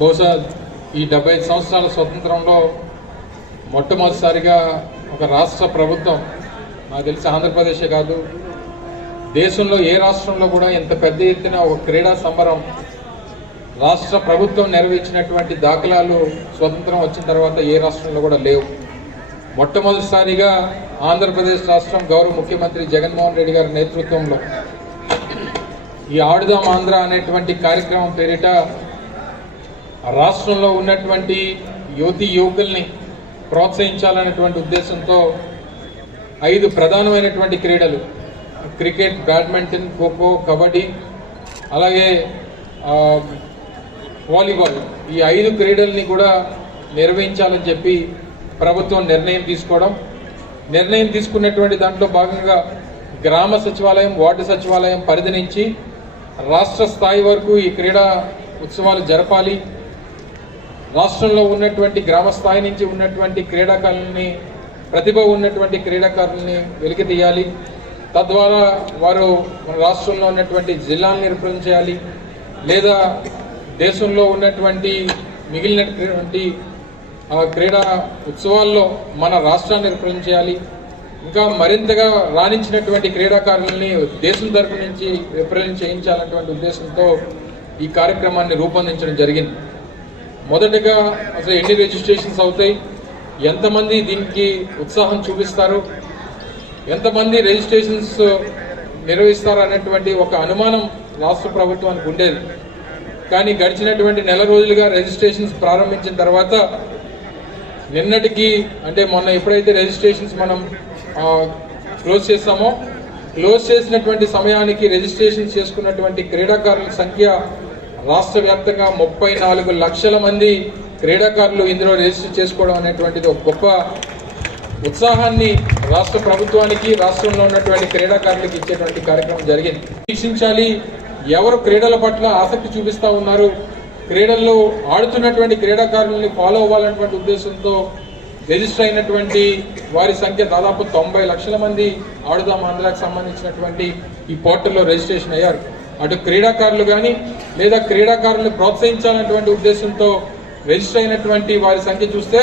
బహుశా ఈ డెబ్బై ఐదు సంవత్సరాల స్వతంత్రంలో మొట్టమొదటిసారిగా ఒక రాష్ట్ర ప్రభుత్వం నాకు తెలిసి ఆంధ్రప్రదేశే కాదు దేశంలో ఏ రాష్ట్రంలో కూడా ఇంత పెద్ద ఎత్తున ఒక క్రీడా సంబరం రాష్ట్ర ప్రభుత్వం నెరవేర్చినటువంటి దాఖలాలు స్వతంత్రం వచ్చిన తర్వాత ఏ రాష్ట్రంలో కూడా లేవు. మొట్టమొదటిసారిగా ఆంధ్రప్రదేశ్ రాష్ట్రం గౌరవ ముఖ్యమంత్రి జగన్మోహన్ రెడ్డి గారి నేతృత్వంలో ఈ ఆడుదాం ఆంధ్ర అనేటువంటి కార్యక్రమం పేరిట రాష్ట్రంలో ఉన్నటువంటి యువతి యువకుల్ని ప్రోత్సహించాలనేటువంటి ఉద్దేశంతో ఐదు ప్రధానమైనటువంటి క్రీడలు క్రికెట్ బ్యాడ్మింటన్ ఖోఖో కబడ్డీ అలాగే వాలీబాల్ ఈ ఐదు క్రీడల్ని కూడా నిర్వహించాలని చెప్పి ప్రభుత్వం నిర్ణయం తీసుకోవడం. నిర్ణయం తీసుకున్నటువంటి దాంట్లో భాగంగా గ్రామ సచివాలయం వార్డు సచివాలయం పరిధి నుంచి రాష్ట్ర స్థాయి వరకు ఈ క్రీడా ఉత్సవాలు జరపాలి. రాష్ట్రంలో ఉన్నటువంటి గ్రామ స్థాయి నుంచి ఉన్నటువంటి క్రీడాకారుల్ని ప్రతిభ ఉన్నటువంటి క్రీడాకారుల్ని వెలికి తీయాలి. తద్వారా వారు మన రాష్ట్రంలో ఉన్నటువంటి జిల్లాలను రిప్రజెంట్ చేయాలి. లేదా దేశంలో ఉన్నటువంటి మిగిలినటువంటి క్రీడా ఉత్సవాల్లో మన రాష్ట్రాన్ని రిప్రజెంట్ చేయాలి. ఇంకా మరింతగా రాణించినటువంటి క్రీడాకారులని దేశం తరపు నుంచి రిప్రజెంట్ చేయించాలన్నటువంటి ఉద్దేశంతో ఈ కార్యక్రమాన్ని రూపొందించడం జరిగింది. మొదటగా అసలు ఎన్ని రిజిస్ట్రేషన్స్ అవుతాయి? ఎంతమంది దీనికి ఉత్సాహం చూపిస్తారు? ఎంతమంది రిజిస్ట్రేషన్స్ నిర్వహిస్తారు అనేటువంటి ఒక అనుమానం రాష్ట్ర ప్రభుత్వానికి ఉండేది. కానీ గడిచినటువంటి నెల రోజులుగా రిజిస్ట్రేషన్స్ ప్రారంభించిన తర్వాత నిన్నటికి అంటే మొన్న ఎప్పుడైతే రిజిస్ట్రేషన్స్ మనం క్లోజ్ చేస్తామో క్లోజ్ చేసినటువంటి సమయానికి రిజిస్ట్రేషన్ చేసుకున్నటువంటి క్రీడాకారుల సంఖ్య రాష్ట్ర వ్యాప్తంగా ముప్పై నాలుగు లక్షల మంది క్రీడాకారులు ఇందులో రిజిస్టర్ చేసుకోవడం అనేటువంటిది ఒక గొప్ప ఉత్సాహాన్ని రాష్ట్ర ప్రభుత్వానికి రాష్ట్రంలో ఉన్నటువంటి క్రీడాకారులకు ఇచ్చేటువంటి కార్యక్రమం జరిగింది. వీక్షించాలి ఎవరు క్రీడల పట్ల ఆసక్తి చూపిస్తా ఉన్నారు క్రీడల్లో ఆడుతున్నటువంటి క్రీడాకారులని ఫాలో అవ్వాలన్నటువంటి ఉద్దేశంతో రిజిస్టర్ అయినటువంటి వారి సంఖ్య దాదాపు తొంభై లక్షల మంది ఆడుదాం ఆంధ్రాకి సంబంధించినటువంటి ఈ పోర్టల్లో రిజిస్ట్రేషన్ అయ్యారు. అటు క్రీడాకారులు కానీ లేదా క్రీడాకారులను ప్రోత్సహించాలన్నటువంటి ఉద్దేశంతో రిజిస్టర్ అయినటువంటి వారి సంఖ్య చూస్తే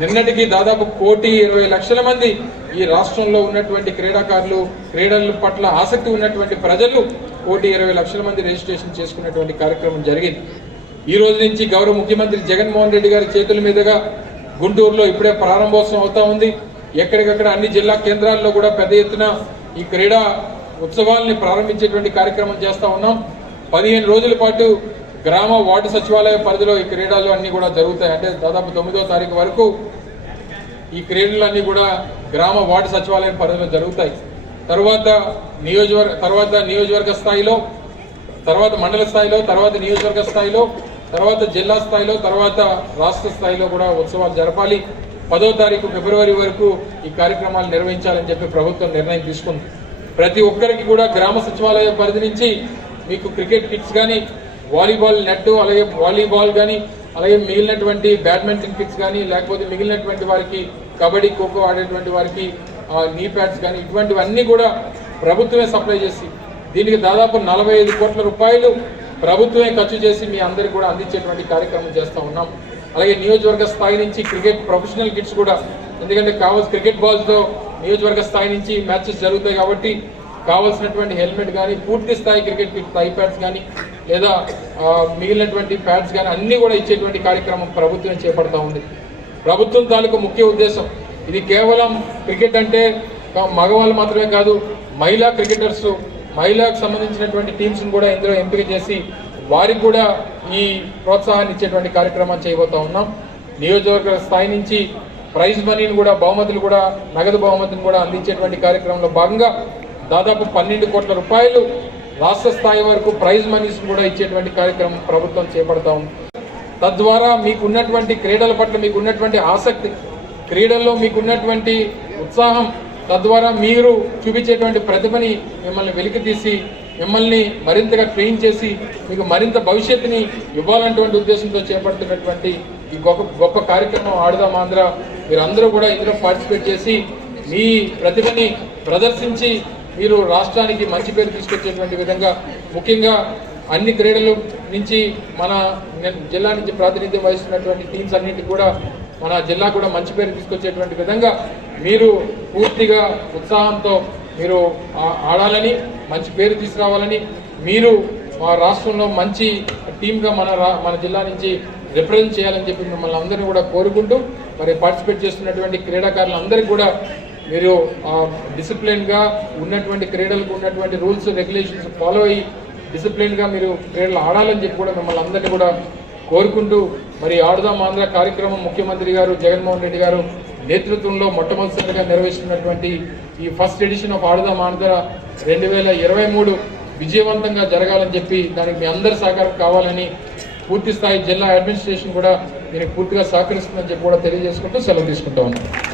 నిన్నటికి దాదాపు కోటి ఇరవై లక్షల మంది ఈ రాష్ట్రంలో ఉన్నటువంటి క్రీడాకారులు క్రీడల పట్ల ఆసక్తి ఉన్నటువంటి ప్రజలు కోటి ఇరవై లక్షల మంది రిజిస్ట్రేషన్ చేసుకున్నటువంటి కార్యక్రమం జరిగింది. ఈ రోజు నుంచి గౌరవ ముఖ్యమంత్రి జగన్మోహన్ రెడ్డి గారి చేతుల మీదుగా గుంటూరులో ఇప్పుడే ప్రారంభోత్సవం అవుతా ఉంది. ఎక్కడికక్కడ అన్ని జిల్లా కేంద్రాల్లో కూడా పెద్ద ఎత్తున ఈ క్రీడా ఉత్సవాల్ని ప్రారంభించేటువంటి కార్యక్రమం చేస్తూ ఉన్నాం. పదిహేను రోజుల పాటు గ్రామ వార్డు సచివాలయ పరిధిలో ఈ క్రీడలు అన్నీ కూడా జరుగుతాయి. అంటే దాదాపు తొమ్మిదో తారీఖు వరకు ఈ క్రీడలు అన్నీ కూడా గ్రామ వార్డు సచివాలయం పరిధిలో జరుగుతాయి. తర్వాత నియోజకవర్గ తర్వాత నియోజకవర్గ స్థాయిలో తర్వాత మండల స్థాయిలో తర్వాత నియోజకవర్గ స్థాయిలో తర్వాత జిల్లా స్థాయిలో తర్వాత రాష్ట్ర స్థాయిలో కూడా ఉత్సవాలు జరపాలి. పదో తారీఖు ఫిబ్రవరి వరకు ఈ కార్యక్రమాలు నిర్వహించాలని చెప్పి ప్రభుత్వం నిర్ణయం తీసుకుంది. ప్రతి ఒక్కరికి కూడా గ్రామ సచివాలయ పరిధి నుంచి మీకు క్రికెట్ కిట్స్ కానీ వాలీబాల్ నెట్ అలాగే వాలీబాల్ కానీ అలాగే మిగిలినటువంటి బ్యాడ్మింటన్ కిట్స్ కానీ లేకపోతే మిగిలినటువంటి వారికి కబడ్డీ ఖోఖో ఆడేటువంటి వారికి నీ ప్యాడ్స్ కానీ ఇటువంటివన్నీ కూడా ప్రభుత్వమే సప్లై చేసి దీనికి దాదాపు నలభై ఐదు కోట్ల రూపాయలు ప్రభుత్వమే ఖర్చు చేసి మీ అందరికి కూడా అందించేటువంటి కార్యక్రమం చేస్తూ ఉన్నాం. అలాగే నియోజకవర్గ స్థాయి నుంచి క్రికెట్ ప్రొఫెషనల్ కిట్స్ కూడా ఎందుకంటే కావాల్సిన క్రికెట్ బాల్స్తో నియోజకవర్గ స్థాయి నుంచి మ్యాచెస్ జరుగుతాయి కాబట్టి కావాల్సినటువంటి హెల్మెట్ కానీ పూర్తి స్థాయి క్రికెట్ కిట్ ఐ ప్యాడ్స్ కానీ లేదా మిగిలినటువంటి ప్యాడ్స్ కానీ అన్నీ కూడా ఇచ్చేటువంటి కార్యక్రమం ప్రభుత్వం చేపడతా ఉంది. ప్రభుత్వం తాలూకు ముఖ్య ఉద్దేశం ఇది కేవలం క్రికెట్ అంటే మగవాళ్ళు మాత్రమే కాదు మహిళా క్రికెటర్స్ మహిళకు సంబంధించినటువంటి టీమ్స్ని కూడా ఇందులో ఎంపిక చేసి వారికి కూడా ఈ ప్రోత్సాహాన్ని ఇచ్చేటువంటి కార్యక్రమాన్ని చేయబోతా ఉన్నాం. నియోజకవర్గ స్థాయి నుంచి ప్రైజ్ మనీని కూడా బహుమతులు కూడా నగదు బహుమతిని కూడా అందించేటువంటి కార్యక్రమంలో భాగంగా దాదాపు పన్నెండు కోట్ల రూపాయలు రాష్ట్ర స్థాయి వరకు ప్రైజ్ మనీస్ కూడా ఇచ్చేటువంటి కార్యక్రమం ప్రభుత్వం చేపడతా ఉంది. తద్వారా మీకున్నటువంటి క్రీడల పట్ల మీకు ఉన్నటువంటి ఆసక్తి క్రీడల్లో మీకు ఉన్నటువంటి ఉత్సాహం తద్వారా మీరు చూపించేటువంటి ప్రతిభని మిమ్మల్ని వెలికి తీసి మిమ్మల్ని మరింతగా ట్రైన్ చేసి మీకు మరింత భవిష్యత్తుని ఇవ్వాలన్నటువంటి ఉద్దేశంతో చేపడుతున్నటువంటి ఈ గొప్ప గొప్ప కార్యక్రమం ఆడుదాం ఆంధ్ర మీరందరూ కూడా ఇందులో పార్టిసిపేట్ చేసి మీ ప్రతిభని ప్రదర్శించి మీరు రాష్ట్రానికి మంచి పేరు తీసుకొచ్చేటువంటి విధంగా ముఖ్యంగా అన్ని క్రీడలు నుంచి మన జిల్లా నుంచి ప్రాతినిధ్యం వహిస్తున్నటువంటి టీమ్స్ అన్నింటికి కూడా మన జిల్లా కూడా మంచి పేరు తీసుకొచ్చేటువంటి విధంగా మీరు పూర్తిగా ఉత్సాహంతో మీరు ఆడాలని మంచి పేరు తీసుకురావాలని మీరు మా రాష్ట్రంలో మంచి టీమ్గా మన రా మన జిల్లా నుంచి రిప్రజెంట్ చేయాలని చెప్పి మిమ్మల్ని అందరినీ కూడా కోరుకుంటూ మరి పార్టిసిపేట్ చేస్తున్నటువంటి క్రీడాకారులందరికీ కూడా మీరు డిసిప్లిన్గా ఉన్నటువంటి క్రీడలకు ఉన్నటువంటి రూల్స్ రెగ్యులేషన్స్ ఫాలో అయ్యి డిసిప్లిన్గా మీరు క్రీడలు ఆడాలని చెప్పి కూడా మిమ్మల్ని అందరినీ కూడా కోరుకుంటూ మరి ఆడుదాం ఆంధ్ర కార్యక్రమం ముఖ్యమంత్రి గారు జగన్మోహన్ రెడ్డి గారు నేతృత్వంలో మొట్టమొదటిసారిగా నిర్వహిస్తున్నటువంటి ఈ first edition of Aadudam Andhra రెండు వేల ఇరవై మూడు విజయవంతంగా జరగాలని చెప్పి దానికి మీ అందరి సహకారం కావాలని పూర్తి స్థాయి జిల్లా అడ్మినిస్ట్రేషన్ కూడా దీనికి పూర్తిగా సహకరిస్తుందని చెప్పి కూడా తెలియజేసుకుంటూ సెలవు తీసుకుంటా ఉన్నాను